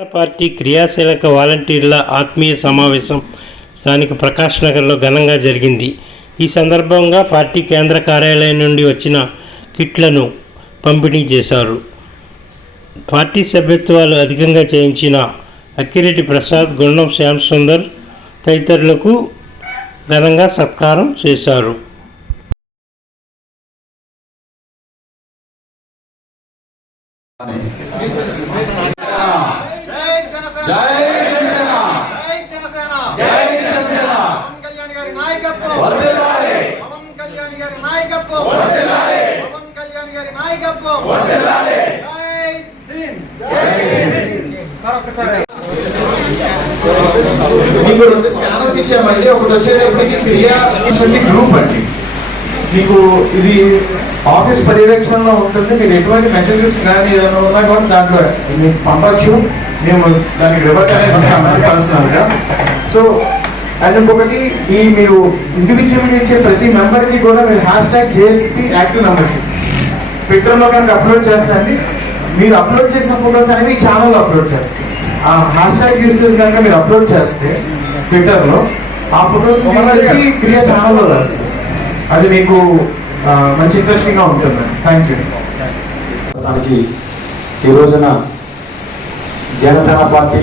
Party క్రియాశీలక వాలంటీర్ల ఆత్మీయ సమావేశం స్థానిక ప్రకాష్ నగర్లో ఘనంగా జరిగింది. ఈ సందర్భంగా పార్టీ కేంద్ర కార్యాలయం నుండి వచ్చిన కిట్లను పంపిణీ చేశారు. పార్టీ సభ్యత్వాలు అధికంగా చేయించిన అక్కిరెడ్డి ప్రసాద్ గుండం శ్యామ్ సుందర్ తదితరులకు ఘనంగా సత్కారం చేశారు జై జనసేన జై జనసేన జై జనసేన జై జనసేన పవన్ కళ్యాణ్ గారి నాయకత్వం వర్ధిల్లాలి పవన్ కళ్యాణ్ గారి నాయకత్వం వర్ధిల్లాలి పవన్ కళ్యాణ్ గారి నాయకత్వం వర్ధిల్లాలి జై హింద్ జై హింద్ సార్ ఒక్కసారి మీకు రెండు స్కానర్స్ ఇచ్చామండి ఒకటి వచ్చేటప్పటికి క్రియా వచ్చేసి గ్రూప్ అండి. మీకు ఇది ఆఫీస్ పర్యవేక్షణలో ఉంటుంది. మీరు ఎటువంటి మెసేజెస్ కానీ ఏదైనా ఉన్నా కూడా దాంట్లో మీకు పంపచ్చు. మేము దానికి రివర్ట్ అనేది ఇస్తాము పర్సనల్గా సో అండ్ ఇంకొకటి ఈ మీరు ఇండివిజువల్ ఇచ్చే ప్రతి మెంబర్కి కూడా మీరు hash tag JSP active membership ట్విట్టర్లో కనుక అప్లోడ్ చేస్తాండి మీరు అప్లోడ్ చేసిన ఫొటోస్ అనేవి ఛానల్లో అప్లోడ్ చేస్తారు. ఆ హ్యాష్ ట్యాగ్ యూసెస్ కనుక మీరు అప్లోడ్ చేస్తే ట్విట్టర్లో ఆ ఫొటోస్ వచ్చి క్రియా ఛానల్లో వేస్తారు అది మీకు మంచి ఇంట్రెస్టింగ్గా ఉంటుంది థ్యాంక్ యూ ప్రస్తుతానికి ఈ రోజున జనసేన పార్టీ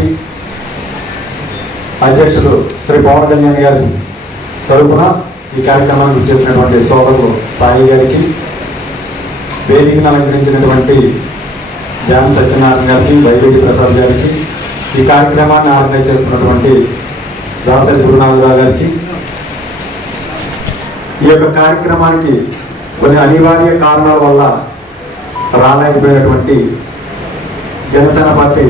అధ్యక్షులు శ్రీ పవన్ కళ్యాణ్ గారి తరపున ఈ కార్యక్రమానికి వచ్చేసినటువంటి సోదరులు సాయి గారికి వేదికను అలంకరించినటువంటి జాన్ సత్యనారాయణ గారికి వైవేటి ప్రసాద్ గారికి ఈ కార్యక్రమాన్ని ఆర్గనైజ్ చేస్తున్నటువంటి దాసరి గురునాథరావు గారికి. ఈ యొక్క కార్యక్రమానికి కొన్ని అనివార్య కారణాల వల్ల రాలేకపోయినటువంటి జనసేన పార్టీ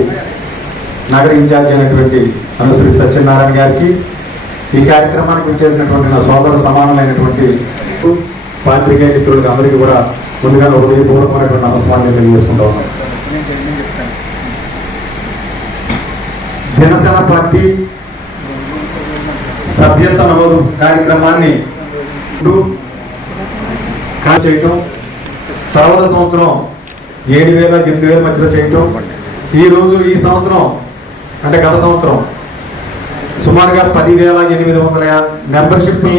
నగర ఇన్ఛార్జ్ అయినటువంటి అనుశ్రీ సత్యనారాయణ గారికి ఈ కార్యక్రమానికి విచ్చేసినటువంటి నా సోదర సమానమైనటువంటి పాత్రికేయ మిత్రులకు అందరికీ కూడా ముందుగా హృదయపూర్వకమైనటువంటి నమస్కారాన్ని తెలియజేసుకుంటా ఉన్నాం జనసేన పార్టీ సభ్యత నమోదు కార్యక్రమాన్ని చేయటం తర్వాత సంవత్సరం ఏడు వేల ఎనిమిది వేల మధ్యలో చేయటం ఈ రోజు ఈ సంవత్సరం అంటే గత సంవత్సరం సుమారుగా పదివేల ఎనిమిది వందల మెంబర్షిప్ని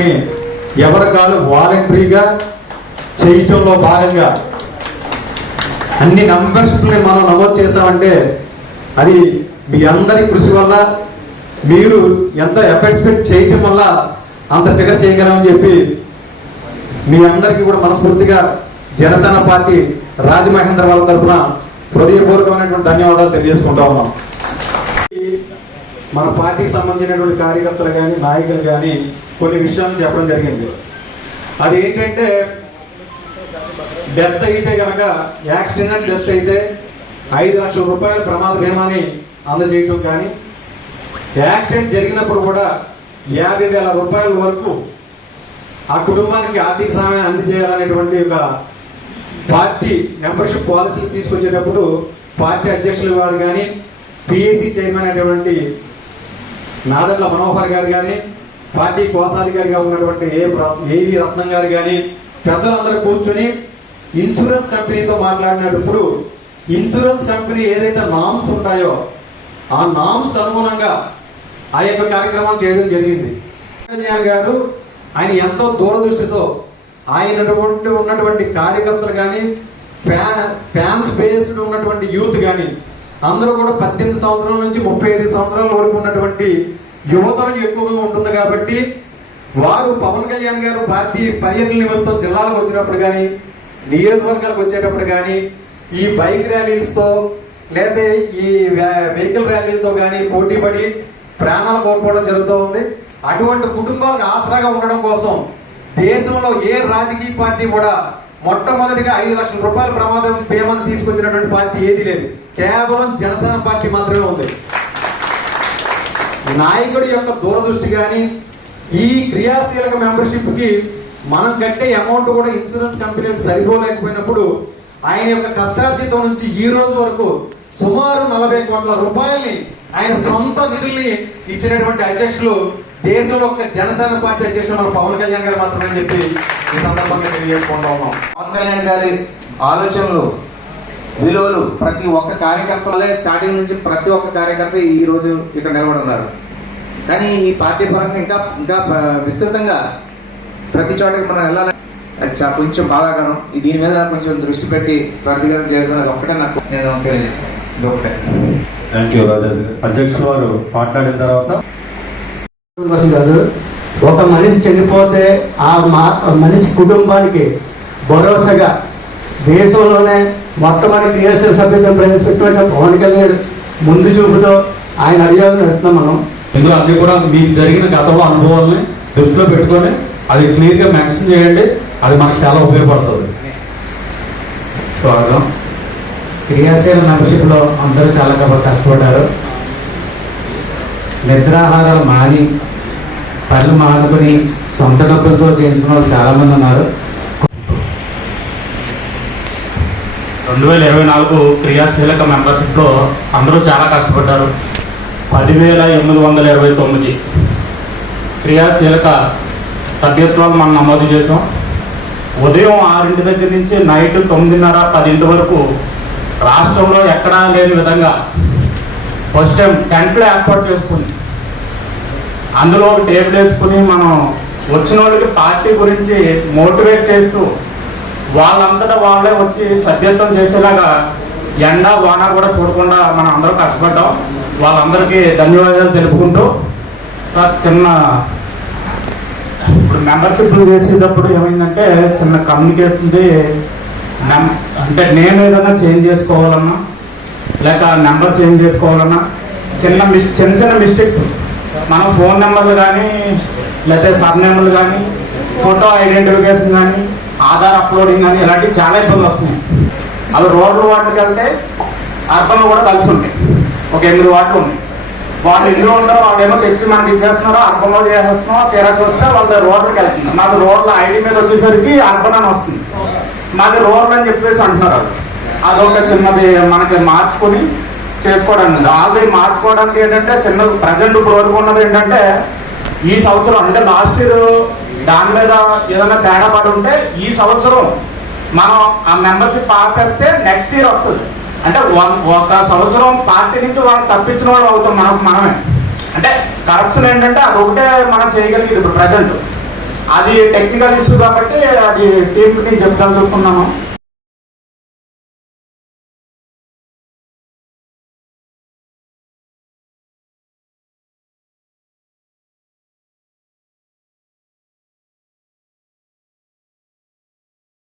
ఎవరి కాదు వాలంటరీగా చేయటంలో భాగంగా అన్ని మెంబర్షిప్ని మనం నమోదు చేసామంటే అది మీ అందరి కృషి వల్ల మీరు ఎంత ఎఫర్ట్స్ పెట్టి చేయటం వల్ల అంత ఫిగర్ చేయగలమని చెప్పి మీ అందరికీ కూడా మనస్ఫూర్తిగా జనసేన పార్టీ రాజమహేంద్ర వాళ్ళ తరఫున హృదయపూర్వకమైనటువంటి ధన్యవాదాలు తెలియజేసుకుంటా ఉన్నాం. మన పార్టీకి సంబంధించినటువంటి కార్యకర్తలు కానీ నాయకులు కానీ కొన్ని విషయాలు చెప్పడం జరిగింది. అది ఏంటంటే డెత్ అయితే కనుక యాక్సిడెంట్ డెత్ అయితే ఐదు లక్షల రూపాయల ప్రమాద బీమాని అందజేయటం కానీ యాక్సిడెంట్ జరిగినప్పుడు కూడా యాభై వేల రూపాయల వరకు ఆ కుటుంబానికి ఆర్థిక సహాయం అందజేయాలనేటువంటి ఒక పార్టీ మెంబర్షిప్ పాలసీలు తీసుకొచ్చేటప్పుడు పార్టీ అధ్యక్షుల వారు కానీ పిఎసి చైర్మన్ అయినటువంటి నాదట్ల మనోహర్ గారు కానీ పార్టీ కోశాధికారిగా ఉన్నటువంటి ఏ ఏవి రత్నం గారు కానీ పెద్దలందరూ కూర్చొని ఇన్సూరెన్స్ కంపెనీతో మాట్లాడినప్పుడు ఇన్సూరెన్స్ కంపెనీ ఏదైతే నామ్స్ ఉంటాయో ఆ నామ్స్ అనుగుణంగా ఆ యొక్క కార్యక్రమాలు చేయడం జరిగింది. కళ్యాణ్ గారు ఆయన ఎంతో దూరదృష్టితో ఆయనటువంటి ఉన్నటువంటి కార్యకర్తలు కానీ ఫ్యాన్ ఫ్యాన్స్ బేస్డ్ ఉన్నటువంటి యూత్ కానీ అందరూ కూడా పద్దెనిమిది సంవత్సరాల నుంచి ముప్పై ఐదు సంవత్సరాల వరకు ఉన్నటువంటి యువతరం ఎక్కువగా ఉంటుంది కాబట్టి వారు పవన్ కళ్యాణ్ గారు పార్టీ పర్యటన నిమిత్తం జిల్లాలకు వచ్చినప్పుడు కానీ నియోజకవర్గాలకు వచ్చేటప్పుడు కానీ ఈ బైక్ ర్యాలీస్తో లేదా ఈ వెహికల్ ర్యాలీలతో కానీ పోటీ పడి ప్రాణాలు కోల్పోవడం జరుగుతూ ఉంది. అటువంటి కుటుంబాలకు ఆసరాగా ఉండడం కోసం దేశంలో ఏ రాజకీయ పార్టీ కూడా మొట్టమొదటిగా ఐదు లక్షల రూపాయల ప్రమాదం బీమాను తీసుకొచ్చినటువంటి పార్టీ ఏది లేదు. కేవలం జనసేన పార్టీ మాత్రమే ఉంది. నాయకుడి యొక్క దూరదృష్టి కానీ ఈ క్రియాశీలక మెంబర్షిప్కి మనం కట్టే అమౌంట్ కూడా ఇన్సూరెన్స్ కంపెనీకి సరిపోలేకపోయినప్పుడు ఆయన యొక్క కష్టార్జితం నుంచి ఈ రోజు వరకు సుమారు నలభై కోట్ల రూపాయల్ని ఆయన సొంత నిధుల్ని ఇచ్చినటువంటి అధ్యక్షులు దేశంలో ఒక జనసేన పార్టీ అధ్యక్షులు మన పవన్ కళ్యాణ్ గారు మాత్రమే అని చెప్పి ఈ సందర్భంగా తెలియజేసుకుంటా ఉన్నాం. పవన్ కళ్యాణ్ గారి ఆలోచనలు విలువలు ప్రతి ఒక్క కార్యకర్త స్టార్టింగ్ నుంచి ప్రతి ఒక్క కార్యకర్త ఈ రోజు ఇక్కడ నిలబడి ఉన్నారు కానీ ఈ పార్టీ పరంగా ఇంకా ఇంకా విస్తృతంగా ప్రతి చోటకి మనం వెళ్ళాలని అది చా- కొంచెం బాధాకరం. ఈ దీని మీద కొంచెం దృష్టి పెట్టి త్వరితగతిన చేస్తున్నది ఒక్కటే నాకు నేను ఇది ఒకటే థ్యాంక్ యూ రాజా అధ్యక్షుల వారు మాట్లాడిన తర్వాత? కాదు ఒక మనిషి చనిపోతే ఆ మా మనిషి కుటుంబానికి భరోసాగా దేశంలోనే మొట్టమొదటి క్రియాశీల సభ్యత్వం ప్రవేశపెట్టిన పవన్ కళ్యాణ్ ముందు చూపుతో ఆయన అడిగాలని నడుస్తున్నాం మనం. ఇందులో అన్ని కూడా మీకు జరిగిన గతంలో అనుభవాలని దృష్టిలో పెట్టుకొని అది క్లియర్గా మెన్షన్ చేయండి. అది మనకు చాలా ఉపయోగపడుతుంది. స్వాగతం. క్రియాశీల మెంబర్షిప్లో అందరూ చాలా కష్టపడ్డారు. నిద్రాహారాలు మాని పనులు మానుకొని సొంత డబ్బులతో చేయించుకున్న వాళ్ళు చాలామంది ఉన్నారు. రెండు వేల ఇరవై నాలుగు క్రియాశీలక మెంబర్షిప్లో అందరూ చాలా కష్టపడ్డారు. పదివేల ఎనిమిది వందల ఇరవై తొమ్మిది క్రియాశీలక సభ్యత్వాలు మనం నమోదు చేసాం ఉదయం ఆరింటి దగ్గర నుంచి నైట్ తొమ్మిదిన్నర పదింటి వరకు రాష్ట్రంలో ఎక్కడా లేని విధంగా ఫస్ట్ టైం టెంట్లు ఏర్పాటు చేసుకుని అందులో ఒక టేబుల్ వేసుకుని మనం వచ్చిన వాళ్ళకి పార్టీ గురించి మోటివేట్ చేస్తూ వాళ్ళంతటా వాళ్ళే వచ్చి సభ్యత్వం చేసేలాగా ఎండ వాన కూడా చూడకుండా మనం అందరూ కష్టపడ్డాం. వాళ్ళందరికీ ధన్యవాదాలు తెలుపుకుంటూ సార్ చిన్న ఇప్పుడు మెంబర్షిప్ చేసేటప్పుడు ఏమైందంటే చిన్న కమ్యూనికేషన్ది అంటే నేను ఏదైనా చేంజ్ చేసుకోవాలన్నా లేక నెంబర్ చేంజ్ చేసుకోవాలన్నా చిన్న మిస్ చిన్న చిన్న మిస్టేక్స్ మనం ఫోన్ నెంబర్లు కానీ లేకపోతే సబ్ నెంబర్లు కానీ ఫోటో ఐడెంటిఫికేషన్ కానీ ఆధార్ అప్లోడింగ్ కానీ ఇలాంటివి చాలా ఇబ్బందులు వస్తున్నాయి. అవి రోడ్లు వాటికి వెళ్తే అర్థంలో కూడా కలిసి ఉంటాయి. ఒక ఎనిమిది వార్డులు ఉన్నాయి. వాళ్ళు ఇందులో ఉండరు వాళ్ళు ఏమో తెచ్చి మనకి ఇచ్చేస్తున్నారో అర్బన్లో చేసేస్తున్నారో తీరా చూస్తే వాళ్ళ రోడ్లకు వెళ్తుంది మాది రోడ్ల ఐడి మీద వచ్చేసరికి అర్బన్ అని వస్తుంది. మాది రోడ్లు అని చెప్పేసి అంటున్నారు అదొక చిన్నది మనకి మార్చుకొని చేసుకోవడానికి ఆల్రెడీ మార్చుకోవడానికి ఏంటంటే చిన్న ప్రజెంట్ ఇప్పుడు వరకు ఉన్నది ఏంటంటే ఈ సంవత్సరం అంటే లాస్ట్ ఇయర్ దాని మీద ఏదైనా తేడా పడి ఉంటే ఈ సంవత్సరం మనం ఆ మెంబర్షిప్ ఆపేస్తే నెక్స్ట్ ఇయర్ వస్తుంది. అంటే ఒక సంవత్సరం పార్టీ నుంచి వాళ్ళు తప్పించిన వాళ్ళు అవుతాం మనం మనమే. అంటే కరప్షన్ ఏంటంటే అది ఒకటే మనం చేయగలిగేది ఇప్పుడు ప్రజెంట్ అది టెక్నికల్ ఇష్యూ కాబట్టి అది టీంకి నేను చెప్తాను చూసుకున్నాను